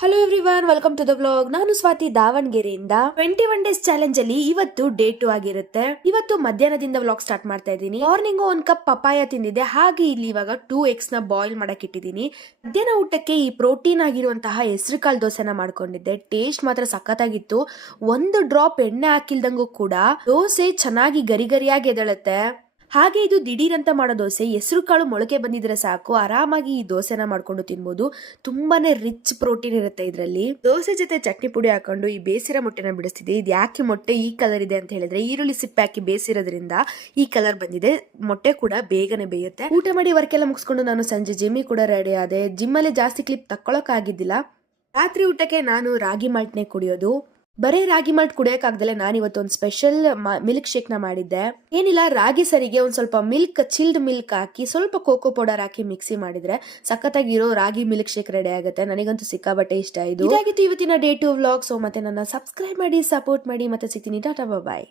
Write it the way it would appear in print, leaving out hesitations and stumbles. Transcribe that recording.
Hello everyone, welcome to the vlog. ನಾನು ಸ್ವಾತಿ ದಾವಣಗೆರೆಯಿಂದ. 21 days challenge ಅಲ್ಲಿ ಇವತ್ತು ಡೇ 2 ಆಗಿರುತ್ತೆ. ಇವತ್ತು ಮಧ್ಯಾಹ್ನದಿಂದ ವ್ಲಾಗ್ ಸ್ಟಾರ್ಟ್ ಮಾಡ್ತಾ ಇದ್ದೀನಿ. ಮಾರ್ನಿಂಗ್ 1 ಕಪ್ ಪಪಾಯ ತಿಂದಿದ್ದೆ. ಹಾಗೆ ಇಲ್ಲಿ ಇವಾಗ 2 eggs ನ ಬಾಯ್ಲ್ ಮಾಡಕ್ ಇಟ್ಟಿದ್ದೀನಿ. ಮಧ್ಯಾಹ್ನ ಊಟಕ್ಕೆ ಈ ಪ್ರೋಟೀನ್ ಆಗಿರುವಂತಹ ಹೆಸರು ಕಾಳು ದೋಸೆನ ಮಾಡ್ಕೊಂಡಿದ್ದೆ. ಟೇಸ್ಟ್ ಮಾತ್ರ ಸಖತ್ತಾಗಿತ್ತು. ಒಂದು ಡ್ರಾಪ್ ಎಣ್ಣೆ ಹಾಕಿಲ್ದಂಗೂ ಕೂಡ ದೋಸೆ ಚೆನ್ನಾಗಿ ಗರಿ ಗರಿಯಾಗಿ ಎದಳುತ್ತೆ. ಹಾಗೆ ಇದು ದಿಢೀರ್ ಅಂತ ಮಾಡೋ ದೋಸೆ. ಹೆಸರು ಕಾಳು ಮೊಳಕೆ ಬಂದಿದ್ರೆ ಸಾಕು, ಆರಾಮಾಗಿ ಈ ದೋಸೆನ ಮಾಡ್ಕೊಂಡು ತಿನ್ಬೋದು. ತುಂಬಾನೇ ರಿಚ್ ಪ್ರೋಟೀನ್ ಇರುತ್ತೆ ಇದರಲ್ಲಿ. ದೋಸೆ ಜೊತೆ ಚಟ್ನಿ ಪುಡಿ ಹಾಕೊಂಡು ಈ ಬೇಸಿರೋ ಮೊಟ್ಟೆನ ಬಿಡಿಸ್ತಿದ್ದೆ. ಇದು ಯಾಕೆ ಮೊಟ್ಟೆ ಈ ಕಲರ್ ಇದೆ ಅಂತ ಹೇಳಿದ್ರೆ, ಈರುಳ್ಳಿ ಸಿಪ್ಪೆ ಹಾಕಿ ಬೇಯಿಸಿರೋದ್ರಿಂದ ಈ ಕಲರ್ ಬಂದಿದೆ. ಮೊಟ್ಟೆ ಕೂಡ ಬೇಗನೆ ಬೇಯುತ್ತೆ. ಊಟ ಮಾಡಿ ವರ್ಕ್ ಎಲ್ಲ ಮುಗಿಸ್ಕೊಂಡು ನಾನು ಸಂಜೆ ಜಿಮ್ಮಿಗೆ ಕೂಡ ರೆಡಿ ಆದೆ. ಜಿಮ್ಮಲ್ಲಿ ಜಾಸ್ತಿ ಕ್ಲಿಪ್ ತಕ್ಕೊಳಕ್ ಆಗಿದ್ದಿಲ್ಲ. ರಾತ್ರಿ ಊಟಕ್ಕೆ ನಾನು ರಾಗಿ ಮಾಲ್ಟ್ನೆ ಕುಡಿಯೋದು. ಬರೀ ರಾಗಿ ಮಾಲ್ಟ್ ಕುಡಿಯೋಕ್ಕಾಗ್ದಲೆ ನಾನು ಇವತ್ತು ಒಂದು ಸ್ಪೆಷಲ್ ಮಿಲ್ಕ್ ಶೇಕ್ ನ ಮಾಡಿದ್ದೆ. ಏನಿಲ್ಲ, ರಾಗಿ ಸರಿಗೆ ಒಂದ್ ಸ್ವಲ್ಪ ಮಿಲ್ಕ್, ಚಿಲ್ಡ್ ಮಿಲ್ಕ್ ಹಾಕಿ ಸ್ವಲ್ಪ ಕೋಕೋ ಪೌಡರ್ ಹಾಕಿ ಮಿಕ್ಸಿ ಮಾಡಿದ್ರೆ ಸಖತ್ತಾಗಿರೋ ರಾಗಿ ಮಿಲ್ಕ್ ಶೇಕ್ ರೆಡಿ ಆಗುತ್ತೆ. ನನಗಂತೂ ಸಿಕ್ಕಾಬಟ್ಟೆ ಇಷ್ಟ. ಇದಾಗಿತ್ತು ಇವತ್ತಿನ ಡೇ 2 ವ್ಲಾಗ್. ಸೊ ಮತ್ತೆ ನನ್ನ ಸಬ್ಸ್ಕ್ರೈಬ್ ಮಾಡಿ, ಸಪೋರ್ಟ್ ಮಾಡಿ. ಮತ್ತೆ ಸಿಗ್ತೀನಿ. ಟಾಟಾ, ಬಾಯ್.